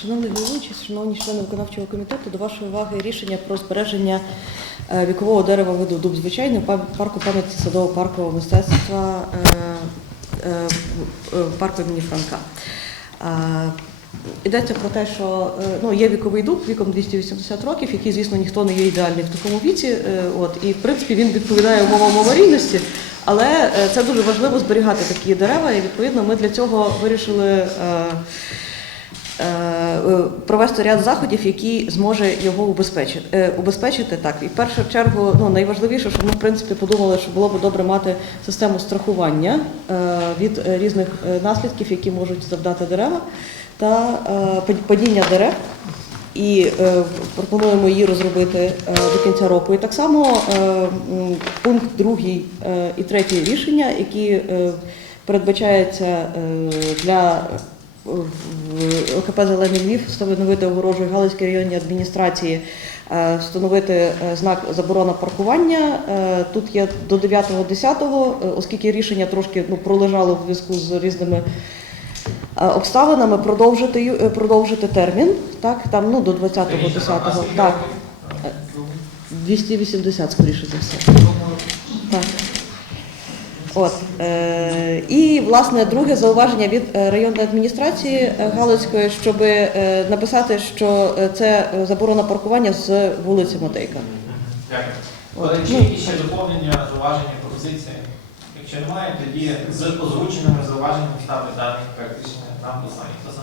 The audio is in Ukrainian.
Шановний головуючий, шановні члени виконавчого комітету, до вашої уваги рішення про збереження е, вікового дерева виду дуб звичайний парку пам'яті садово-паркового мистецтва е, е, парку імені Франка. Йдеться про те, що ну, є віковий дуб віком 280 років, який, звісно, ніхто не є ідеальний в такому віці. От, і, в принципі, він відповідає умовам аварійності, але це дуже важливо зберігати такі дерева, і відповідно ми для цього вирішили. Е, е, провести ряд заходів, які зможе його убезпечити. Е, убезпечити так. І в першу чергу, ну найважливіше, що ми в принципі подумали, що було б добре мати систему страхування від різних наслідків, які можуть завдати дерева, та падіння дерев. І пропонуємо її розробити до кінця року. І так само пункт другий і третій рішення, які передбачаються для в ЛКП Зелений Львів встановити огорожу Галицькій районній адміністрації, е, встановити е, знак заборона паркування. Е, Тут є до 9.10, е, оскільки рішення трошки ну, пролежало в зв'язку з різними обставинами, продовжити, продовжити термін. Так, там ну, до 20.10. Так, 280, скоріше за все. Так. От е, і власне друге зауваження від е, районної адміністрації е, Галицької, щоб е, написати, що це заборона паркування з вулиці Мотейка. Дякую. Чи ну. ще доповнення, зауваження, пропозиції? Якщо немає, тоді з озвученими зауваженнями ставлю проект рішення нам до. Хто за?